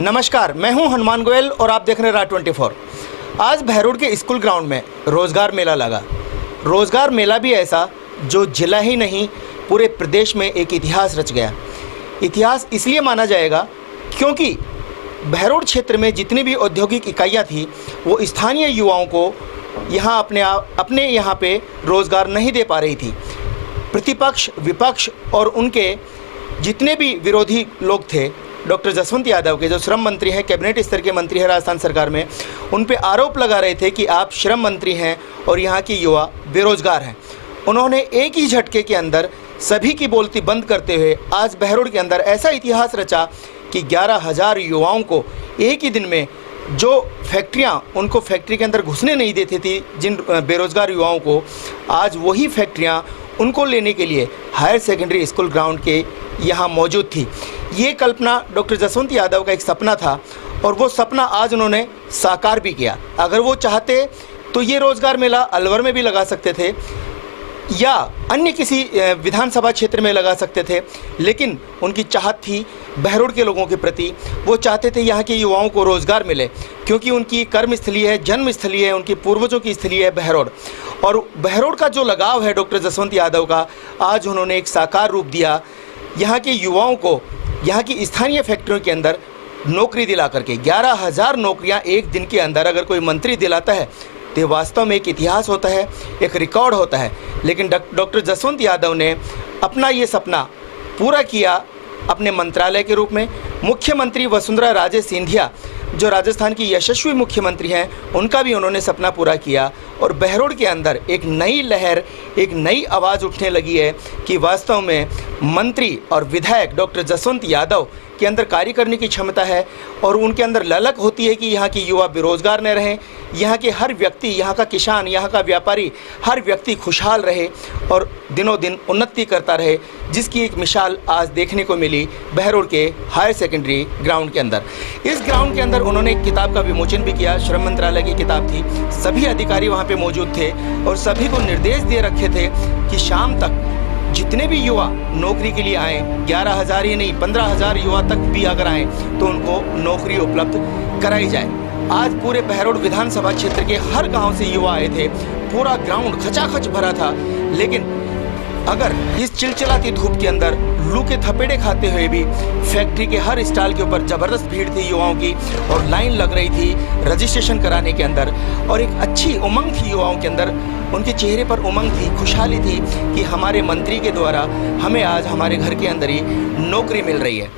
नमस्कार, मैं हूं हनुमान गोयल और आप देख रहे हैं राज 24। आज बहरोड के स्कूल ग्राउंड में रोज़गार मेला लगा। रोज़गार मेला भी ऐसा जो जिला ही नहीं पूरे प्रदेश में एक इतिहास रच गया। इतिहास इसलिए माना जाएगा क्योंकि बहरोड क्षेत्र में जितनी भी औद्योगिक इकाइयाँ थी वो स्थानीय युवाओं को यहाँ अपने यहाँ पे रोज़गार नहीं दे पा रही थी। प्रतिपक्ष, विपक्ष और उनके जितने भी विरोधी लोग थे, डॉक्टर जसवंत यादव के जो श्रम मंत्री हैं, कैबिनेट स्तर के मंत्री हैं राजस्थान सरकार में, उन पे आरोप लगा रहे थे कि आप श्रम मंत्री हैं और यहाँ के युवा बेरोजगार हैं। उन्होंने एक ही झटके के अंदर सभी की बोलती बंद करते हुए आज बहरोड के अंदर ऐसा इतिहास रचा कि 11,000 युवाओं को एक ही दिन में जो फैक्ट्रियाँ उनको फैक्ट्री के अंदर घुसने नहीं देती थी, जिन बेरोज़गार युवाओं को, आज वही फैक्ट्रियाँ उनको लेने के लिए हायर सेकेंडरी स्कूल ग्राउंड के यहाँ मौजूद थी। ये कल्पना डॉक्टर जसवंत यादव का एक सपना था और वो सपना आज उन्होंने साकार भी किया। अगर वो चाहते तो ये रोज़गार मेला अलवर में भी लगा सकते थे या अन्य किसी विधानसभा क्षेत्र में लगा सकते थे, लेकिन उनकी चाहत थी बहरोड के लोगों के प्रति। वो चाहते थे यहाँ के युवाओं को रोज़गार मिले क्योंकि उनकी कर्मस्थली है, जन्मस्थली है, उनकी पूर्वजों की स्थली है बहरोड। और बहरोड का जो लगाव है डॉक्टर जसवंत यादव का, आज उन्होंने एक साकार रूप दिया। यहाँ के युवाओं को यहाँ की स्थानीय फैक्ट्रियों के अंदर नौकरी दिला करके 11,000 नौकरियाँ एक दिन के अंदर अगर कोई मंत्री दिलाता है तो वास्तव में एक इतिहास होता है, एक रिकॉर्ड होता है। लेकिन डॉक्टर जसवंत यादव ने अपना ये सपना पूरा किया अपने मंत्रालय के रूप में। मुख्यमंत्री वसुंधरा राजे सिंधिया जो राजस्थान की यशस्वी मुख्यमंत्री हैं, उनका भी उन्होंने सपना पूरा किया और बहरोड के अंदर एक नई लहर, एक नई आवाज़ उठने लगी है कि वास्तव में मंत्री और विधायक डॉक्टर जसवंत यादव के अंदर कार्य करने की क्षमता है और उनके अंदर ललक होती है कि यहाँ की युवा बेरोज़गार न रहें, यहाँ के हर व्यक्ति, यहाँ का किसान, यहाँ का व्यापारी, हर व्यक्ति खुशहाल रहे और दिनों दिन उन्नति करता रहे, जिसकी एक मिसाल आज देखने को मिली बहरोड के हायर सेकेंडरी ग्राउंड के अंदर। इस ग्राउंड के अंदर उन्होंने एक किताब का विमोचन भी किया। श्रम मंत्रालय की किताब थी। सभी अधिकारी वहाँ पे मौजूद थे और सभी को निर्देश दे रखे थे कि शाम तक जितने भी युवा नौकरी के लिए आए, 11,000 ही नहीं 15,000 युवा तक भी अगर आए तो उनको नौकरी उपलब्ध कराई जाए। आज पूरे बहरोड विधानसभा क्षेत्र के हर गांव से युवा आए थे। पूरा ग्राउंड खचाखच भरा था। लेकिन अगर इस चिलचिलाती धूप के अंदर लू के थपेड़े खाते हुए भी फैक्ट्री के हर स्टॉल के ऊपर ज़बरदस्त भीड़ थी युवाओं की और लाइन लग रही थी रजिस्ट्रेशन कराने के अंदर और एक अच्छी उमंग थी युवाओं के अंदर। उनके चेहरे पर उमंग थी, खुशहाली थी कि हमारे मंत्री के द्वारा हमें आज हमारे घर के अंदर ही नौकरी मिल रही है।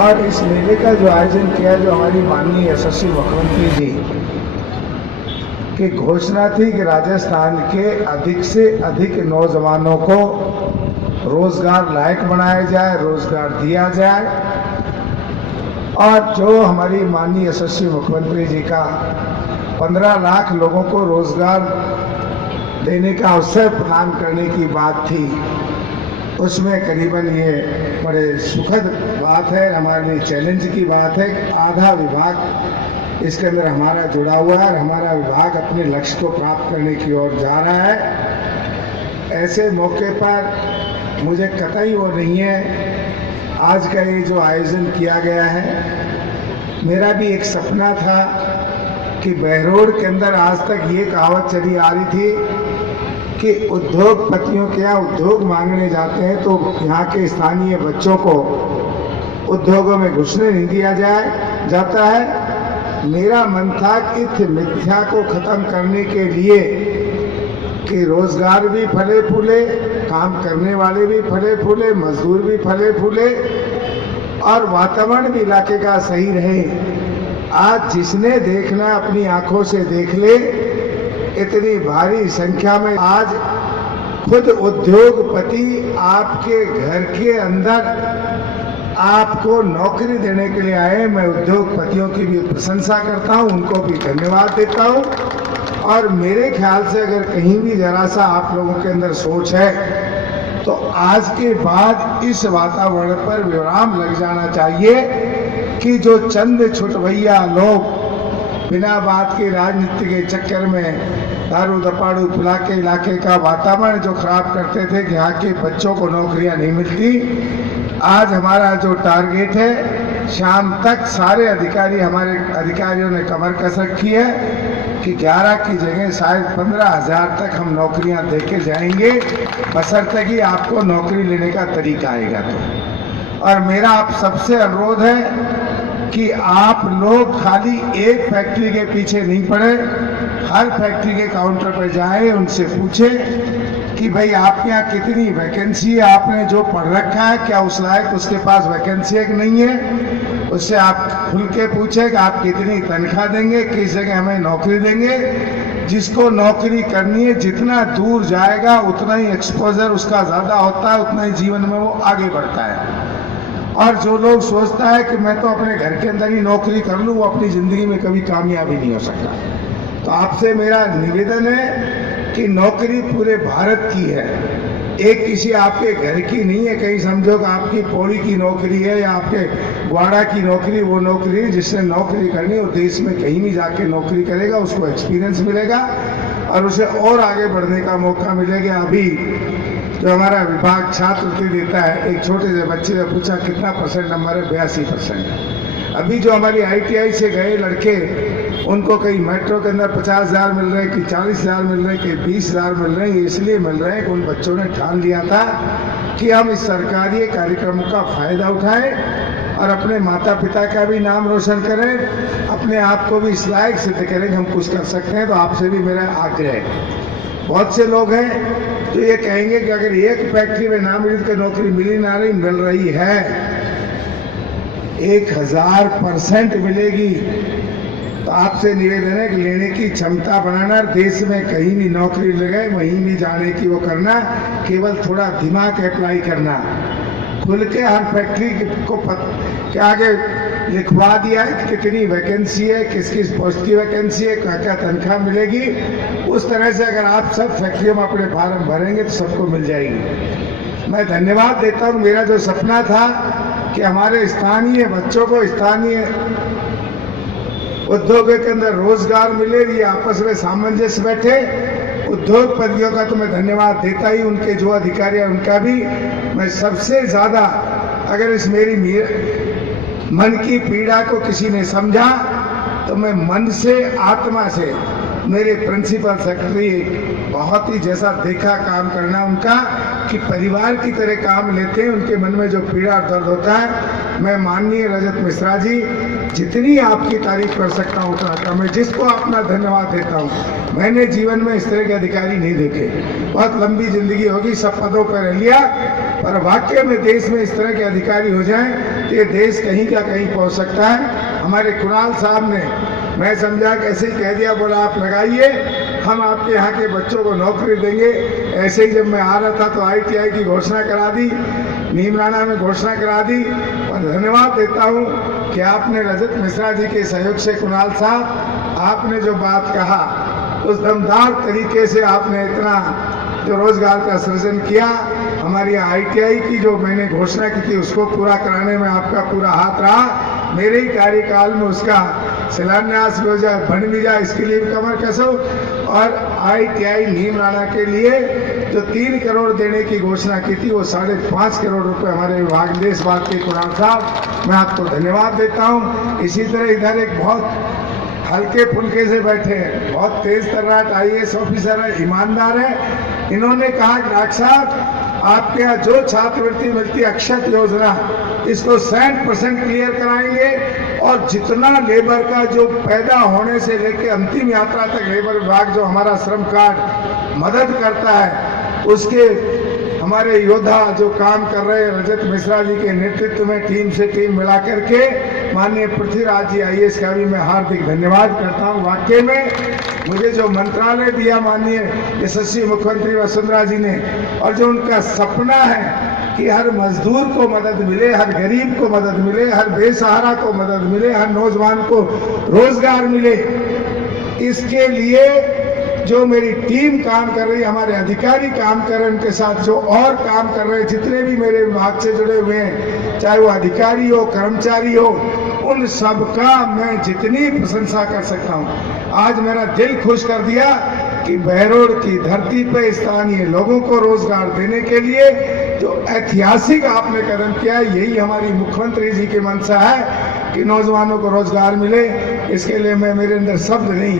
और इस मेले का जो आयोजन किया, जो हमारी माननीय यशस्वी मुख्यमंत्री जी की घोषणा थी कि राजस्थान के अधिक से अधिक नौजवानों को रोजगार लायक बनाया जाए, रोजगार दिया जाए। और जो हमारी माननीय यशस्वी मुख्यमंत्री जी का 15 लाख लोगों को रोजगार देने का अवसर प्रदान करने की बात थी, उसमें करीबन ये बड़े सुखद बात है, हमारे लिए चैलेंज की बात है कि आधा विभाग इसके अंदर हमारा जुड़ा हुआ है और हमारा विभाग अपने लक्ष्य को प्राप्त करने की ओर जा रहा है। ऐसे मौके पर मुझे कतई वो नहीं है आज का ये जो आयोजन किया गया है। मेरा भी एक सपना था कि बहरोड के अंदर आज तक ये कहावत चली आ रही थी कि उद्योगपतियों के यहाँ उद्योग मांगने जाते हैं तो यहाँ के स्थानीय बच्चों को उद्योगों में घुसने नहीं दिया जाता है। मेरा मन था कि इस मिथ्या को खत्म करने के लिए कि रोजगार भी फले फूले, काम करने वाले भी फले फूले, मजदूर भी फले फूले और वातावरण भी इलाके का सही रहे। आज जिसने देखना अपनी आंखों से देख ले, इतनी भारी संख्या में आज खुद उद्योगपति आपके घर के अंदर आपको नौकरी देने के लिए आए। मैं उद्योगपतियों की भी प्रशंसा करता हूं, उनको भी धन्यवाद देता हूं। और मेरे ख्याल से अगर कहीं भी जरा सा आप लोगों के अंदर सोच है तो आज के बाद इस वातावरण पर विराम लग जाना चाहिए कि जो चंद छुटभैया लोग बिना बात के राजनीति के चक्कर में दारू दपाड़ू पिला के इलाके का वातावरण जो खराब करते थे कि यहाँ के बच्चों को नौकरियां नहीं मिलती। आज हमारा जो टारगेट है, शाम तक सारे हमारे अधिकारियों ने कमर कस रखी है कि 11 की जगह शायद 15,000 तक हम नौकरियां देके जाएंगे, बशर्ते कि आपको नौकरी लेने का तरीका आएगा तो। और मेरा आप सबसे अनुरोध है कि आप लोग खाली एक फैक्ट्री के पीछे नहीं पड़े, हर फैक्ट्री के काउंटर पर जाएं, उनसे पूछें कि भाई आपके यहाँ कितनी वैकेंसी है, आपने जो पढ़ रखा है क्या उस लायक उसके पास वैकेंसी है कि नहीं है। उससे आप खुल के पूछें कि आप कितनी तनख्वाह देंगे, किस जगह हमें नौकरी देंगे। जिसको नौकरी करनी है, जितना दूर जाएगा उतना ही एक्सपोजर उसका ज़्यादा होता है, उतना ही जीवन में वो आगे बढ़ता है। और जो लोग सोचता है कि मैं तो अपने घर के अंदर ही नौकरी कर लूँ, वो अपनी ज़िंदगी में कभी कामयाबी नहीं हो सकता। तो आपसे मेरा निवेदन है कि नौकरी पूरे भारत की है, एक किसी आपके घर की नहीं है। कहीं समझो कि आपकी पौड़ी की नौकरी है या आपके ग्वाड़ा की नौकरी, वो नौकरी जिसने नौकरी करनी है वो देश में कहीं भी जाके नौकरी करेगा, उसको एक्सपीरियंस मिलेगा और उसे और आगे बढ़ने का मौका मिलेगा। अभी जो हमारा विभाग छात्रवृत्ति देता है, एक छोटे से बच्चे ने पूछा कितना परसेंट नंबर है, 82%। अभी जो हमारी ITI से गए लड़के, उनको कहीं मेट्रो के अंदर 50,000 मिल रहे, कि 40,000 मिल रहे, कि 20,000 मिल रहे हैं। ये इसलिए मिल रहे हैं कि उन बच्चों ने ठान लिया था कि हम इस सरकारी कार्यक्रमों का फायदा उठाएं और अपने माता पिता का भी नाम रोशन करें, अपने आप को भी इस लायक सिद्ध करें कि हम कुछ कर सकते हैं। तो आपसे भी मेरा आग्रह है। बहुत से लोग हैं जो ये कहेंगे कि अगर एक फैक्ट्री में ना मिली तो नौकरी मिल रही है, 1000% मिलेगी। तो आपसे निवेदन है कि लेने की क्षमता बनाना, देश में कहीं भी नौकरी लगे वहीं भी जाने की वो करना, केवल थोड़ा दिमाग अप्लाई करना। खुल के हर फैक्ट्री को के आगे लिखवा दिया है कि कितनी वैकेंसी है, किस किस पोस्ट की वैकेंसी है, क्या क्या तनख्वाह मिलेगी। उस तरह से अगर आप सब फैक्ट्रियों में अपने फार्म भरेंगे तो सबको मिल जाएगी। मैं धन्यवाद देता हूँ। मेरा जो सपना था कि हमारे स्थानीय बच्चों को स्थानीय उद्योगों के अंदर रोजगार मिले, ये आपस में सामंजस्य बैठे। उद्योगपतियों का तो मैं धन्यवाद देता ही, उनके जो अधिकारी हैं उनका भी। मैं सबसे ज़्यादा अगर इस मेरी मन की पीड़ा को किसी ने समझा तो मैं मन से, आत्मा से, मेरे प्रिंसिपल सेक्रेटरी बहुत ही जैसा देखा काम करना उनका कि परिवार की तरह काम लेते हैं, उनके मन में जो पीड़ा और दर्द होता है। मैं माननीय रजत मिश्रा जी जितनी आपकी तारीफ कर सकता हूँ उतना कम है, जिसको अपना धन्यवाद देता हूँ। मैंने जीवन में इस तरह के अधिकारी नहीं देखे। बहुत लंबी जिंदगी होगी, सब पदों पर रह लिया, पर वाकई में देश में इस तरह के अधिकारी हो जाएं तो ये देश कहीं का कहीं पहुँच सकता है। हमारे कुणाल साहब ने, मैं समझा कैसे ही कह दिया, बोला आप लगाइए, हम आपके यहाँ के बच्चों को नौकरी देंगे। ऐसे ही जब मैं आ रहा था तो ITI की घोषणा करा दी, नीमराना में घोषणा करा दी। और धन्यवाद देता हूँ कि आपने रजत मिश्रा जी के सहयोग से, कुणाल साहब, आपने जो बात कहा उस दमदार तरीके से आपने इतना जो रोजगार का सृजन किया। हमारी ITI की जो मैंने घोषणा की थी उसको पूरा कराने में आपका पूरा हाथ रहा। मेरे ही कार्यकाल में उसका शिलान्यास भी हो जाए, बन भी जाए, इसके लिए भी कमर कसो। और ITI नीमराना के लिए जो 3 करोड़ देने की घोषणा की थी वो 5.5 करोड़ रुपए हमारे विभाग देश बात के कुणाल साहब, मैं आपको धन्यवाद देता हूँ। इसी तरह इधर एक बहुत हल्के फुल्के से बैठे हैं, बहुत तेज तर्राट IAS ऑफिसर है, ईमानदार है। इन्होंने कहा कि डॉक्टर साहब आपके यहाँ जो छात्रवृत्ति मिलती है अक्षत योजना, इसको 100% क्लियर कराएंगे और जितना लेबर का जो पैदा होने से लेकर अंतिम यात्रा तक लेबर विभाग जो हमारा श्रम कार्ड मदद करता है, उसके हमारे योद्धा जो काम कर रहे हैं रजत मिश्रा जी के नेतृत्व में टीम से टीम मिला करके माननीय पृथ्वीराज जी आईएएस का भी मैं हार्दिक धन्यवाद करता हूँ। वाकई में मुझे जो मंत्रालय दिया माननीय यशस्वी मुख्यमंत्री वसुंधरा जी ने, और जो उनका सपना है कि हर मजदूर को मदद मिले, हर गरीब को मदद मिले, हर बेसहारा को मदद मिले, हर नौजवान को रोजगार मिले, इसके लिए जो मेरी टीम काम कर रही है, हमारे अधिकारी काम कर रहे हैं, उनके साथ जो और काम कर रहे हैं, जितने भी मेरे विभाग से जुड़े हुए हैं, चाहे वो अधिकारी हो, कर्मचारी हो, उन सबका मैं जितनी प्रशंसा कर सकता हूँ। आज मेरा दिल खुश कर दिया कि बहरोड की धरती पे स्थानीय लोगों को रोजगार देने के लिए जो ऐतिहासिक आपने कदम किया है, यही हमारी मुख्यमंत्री जी की मंशा है कि नौजवानों को रोजगार मिले। इसके लिए मैं, मेरे अंदर शब्द नहीं,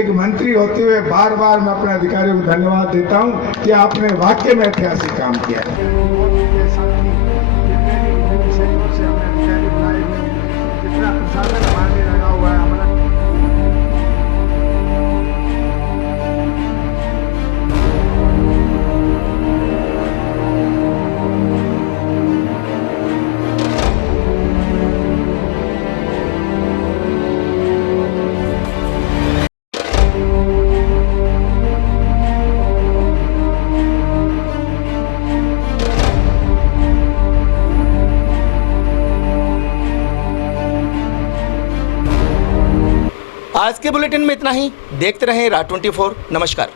एक मंत्री होते हुए बार बार मैं अपने अधिकारियों को धन्यवाद देता हूं कि आपने वाकई में ऐतिहासिक काम किया आज के बुलेटिन में इतना ही। देखते रहें राज 24। नमस्कार।